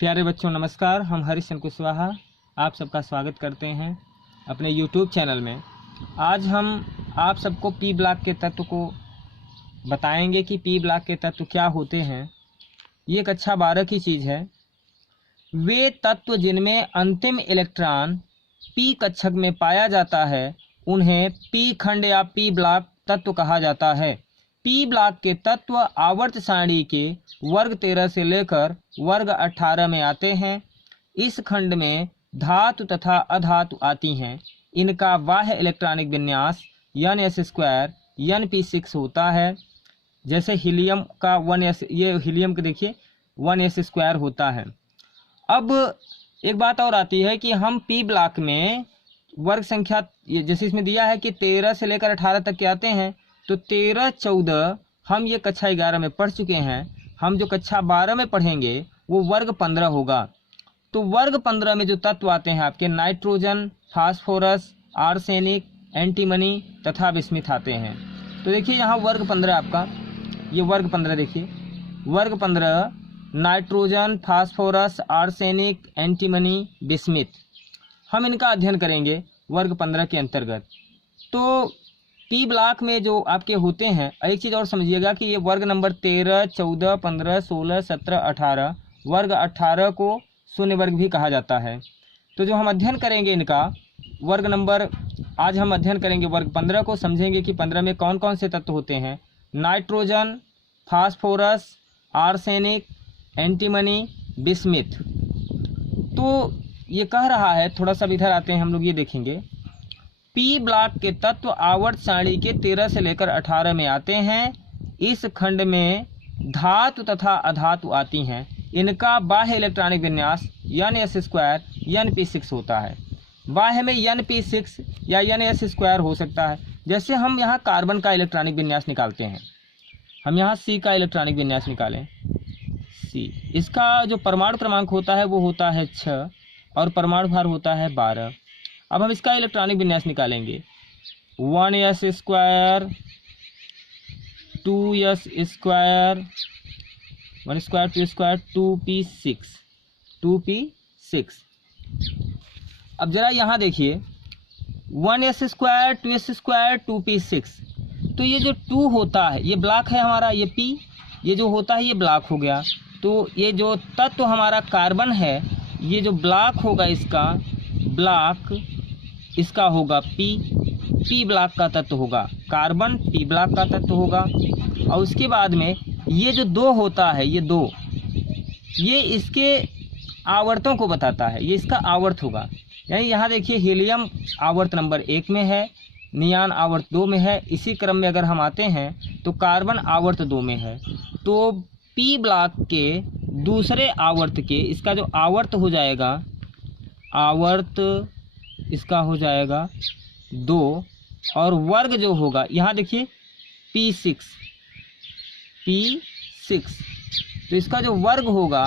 प्यारे बच्चों नमस्कार। हम हरीशचंद्र कुशवाहा आप सबका स्वागत करते हैं अपने YouTube चैनल में। आज हम आप सबको पी ब्लॉक के तत्व को बताएंगे कि पी ब्लॉक के तत्व क्या होते हैं। ये कक्षा 12 की चीज़ है। वे तत्व जिनमें अंतिम इलेक्ट्रॉन पी कक्षक में पाया जाता है उन्हें पी खंड या पी ब्लॉक तत्व कहा जाता है। पी ब्लॉक के तत्व आवर्त सारणी के वर्ग 13 से लेकर वर्ग 18 में आते हैं। इस खंड में धातु तथा अधातु आती हैं। इनका बाह्य इलेक्ट्रॉनिक विन्यास N(s²) Np6 होता है। जैसे हीलियम का 1s, ये हीलियम के देखिए 1s² होता है। अब एक बात और आती है कि हम पी ब्लॉक में वर्ग संख्या, जैसे इसमें दिया है कि 13 से लेकर 18 तक के आते हैं, तो 13, 14 हम ये कक्षा 11 में पढ़ चुके हैं। हम जो कक्षा 12 में पढ़ेंगे वो वर्ग 15 होगा। तो वर्ग 15 में जो तत्व आते हैं आपके नाइट्रोजन, फास्फोरस, आर्सेनिक, एंटीमनी तथा बिस्मिथ आते हैं। तो देखिए यहाँ वर्ग 15 आपका, ये वर्ग 15 देखिए, वर्ग 15 nitrogen, phosphorus, arsenic, antimony, bismuth, हम इनका अध्ययन करेंगे वर्ग 15 के अंतर्गत। तो पी ब्लॉक में जो आपके होते हैं, एक चीज़ और समझिएगा कि ये वर्ग नंबर 13, 14, 15, 16, 17, 18, वर्ग 18 को शून्य वर्ग भी कहा जाता है। तो जो हम अध्ययन करेंगे इनका वर्ग नंबर, आज हम अध्ययन करेंगे वर्ग 15 को, समझेंगे कि 15 में कौन कौन से तत्व होते हैं। Nitrogen, phosphorus, arsenic, antimony, bismuth. तो ये कह रहा है, थोड़ा सा इधर आते हैं हम लोग, ये देखेंगे पी ब्लॉक के तत्व आवर्त सारणी के 13 से लेकर 18 में आते हैं। इस खंड में धातु तथा अधातु आती हैं। इनका बाह्य इलेक्ट्रॉनिक विन्यास N(s²) Np6 होता है। बाह्य में Np6 या Ns² हो सकता है। जैसे हम यहाँ कार्बन का इलेक्ट्रॉनिक विन्यास निकालते हैं, हम यहाँ C का इलेक्ट्रॉनिक विन्यास निकालें, C, इसका जो परमाणु क्रमांक होता है वो होता है 6 और परमाणु भार होता है 12। अब हम इसका इलेक्ट्रॉनिक विन्यास निकालेंगे, 1s², 2s², 1², 2p6, 2p6। अब जरा यहाँ देखिए 1s², 2s², 2p6, तो ये जो 2 होता है ये ब्लॉक है हमारा, ये p, ये जो होता है ये ब्लॉक हो गया। तो ये जो तत्व हमारा कार्बन है, ये जो ब्लॉक होगा इसका ब्लॉक, इसका होगा पी ब्लॉक का तत्व होगा। कार्बन पी ब्लॉक का तत्व होगा। और उसके बाद में ये जो 2 होता है, ये 2, ये इसके आवर्तों को बताता है, ये इसका आवर्त होगा। यानी यहाँ देखिए हीलियम आवर्त नंबर 1 में है, नियान आवर्त 2 में है। इसी क्रम में अगर हम आते हैं तो कार्बन आवर्त 2 में है। तो पी ब्लॉक के दूसरे आवर्त के, इसका जो आवर्त हो जाएगा, आवर्त इसका हो जाएगा 2, और वर्ग जो होगा यहाँ देखिए P6, तो इसका जो वर्ग होगा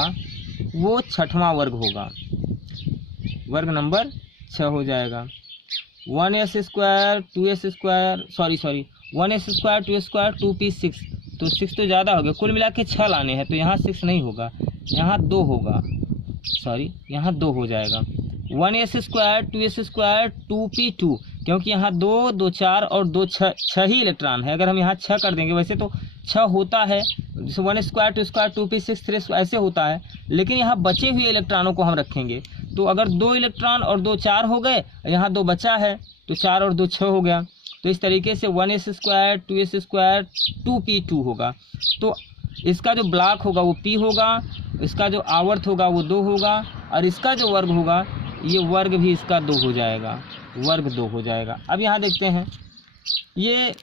वो 6वां वर्ग होगा, वर्ग नंबर 6 हो जाएगा। 1s², 2s², sorry 1s², 2s², 2p6, तो 6 तो ज़्यादा हो गया, कुल मिला के 6 लाने हैं, तो यहाँ 6 नहीं होगा, यहाँ 2 होगा, यहाँ 2 हो जाएगा। 1s², 2s², 2p2, क्योंकि यहाँ 2, 2, 4 और 2, 6 ही इलेक्ट्रॉन है। अगर हम यहाँ 6 कर देंगे, वैसे तो 6 होता है, जैसे 1s², 2s², 2p6, 3 ऐसे होता है, लेकिन यहाँ बचे हुए इलेक्ट्रॉनों को हम रखेंगे। तो अगर 2 इलेक्ट्रॉन और 2 4 हो गए, यहाँ 2 बचा है, तो 4 और 2 6 हो गया। तो इस तरीके से 1s², 2s², 2p2 होगा। तो इसका जो ब्लॉक होगा वो P होगा, इसका जो आवर्त होगा वो 2 होगा, और इसका जो वर्ग होगा ये वर्ग भी इसका 2 हो जाएगा, वर्ग 2 हो जाएगा। अब यहाँ देखते हैं, ये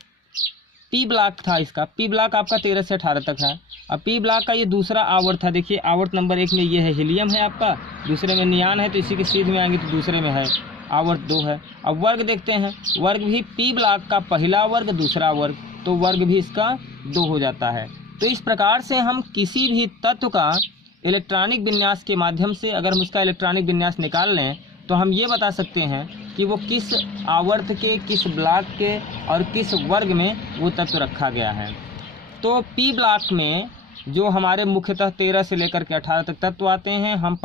पी ब्लॉक था, इसका पी ब्लॉक आपका 13 से 18 तक है। अब पी ब्लॉक का ये दूसरा आवर्त था, देखिए आवर्त नंबर 1 में ये है हीलियम है आपका, दूसरे में नियान है, तो इसी के सीध में आएंगे तो दूसरे में है आवर्त 2 है। अब वर्ग देखते हैं, वर्ग भी पी ब्लॉक का पहला वर्ग, दूसरा वर्ग, तो वर्ग भी इसका 2 हो जाता है। तो इस प्रकार से हम किसी भी तत्व का इलेक्ट्रॉनिक विन्यास के माध्यम से अगर हम उसका इलेक्ट्रॉनिक विन्यास निकाल लें तो हम ये बता सकते हैं कि वो किस आवर्त के, किस ब्लॉक के और किस वर्ग में वो तत्व रखा गया है। तो पी ब्लॉक में जो हमारे मुख्यतः 13 से लेकर के 18 तक तत्व आते हैं, हम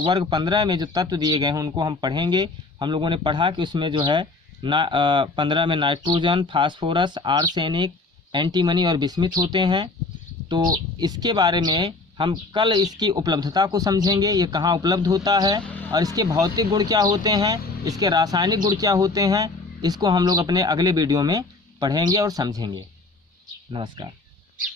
वर्ग 15 में जो तत्व दिए गए हैं उनको हम पढ़ेंगे। हम लोगों ने पढ़ा कि उसमें जो है 15 में नाइट्रोजन, फास्फोरस, आर्सेनिक, एंटीमनी और बिस्मिथ होते हैं। तो इसके बारे में हम कल इसकी उपलब्धता को समझेंगे, ये कहाँ उपलब्ध होता है और इसके भौतिक गुण क्या होते हैं, इसके रासायनिक गुण क्या होते हैं, इसको हम लोग अपने अगले वीडियो में पढ़ेंगे और समझेंगे। नमस्कार।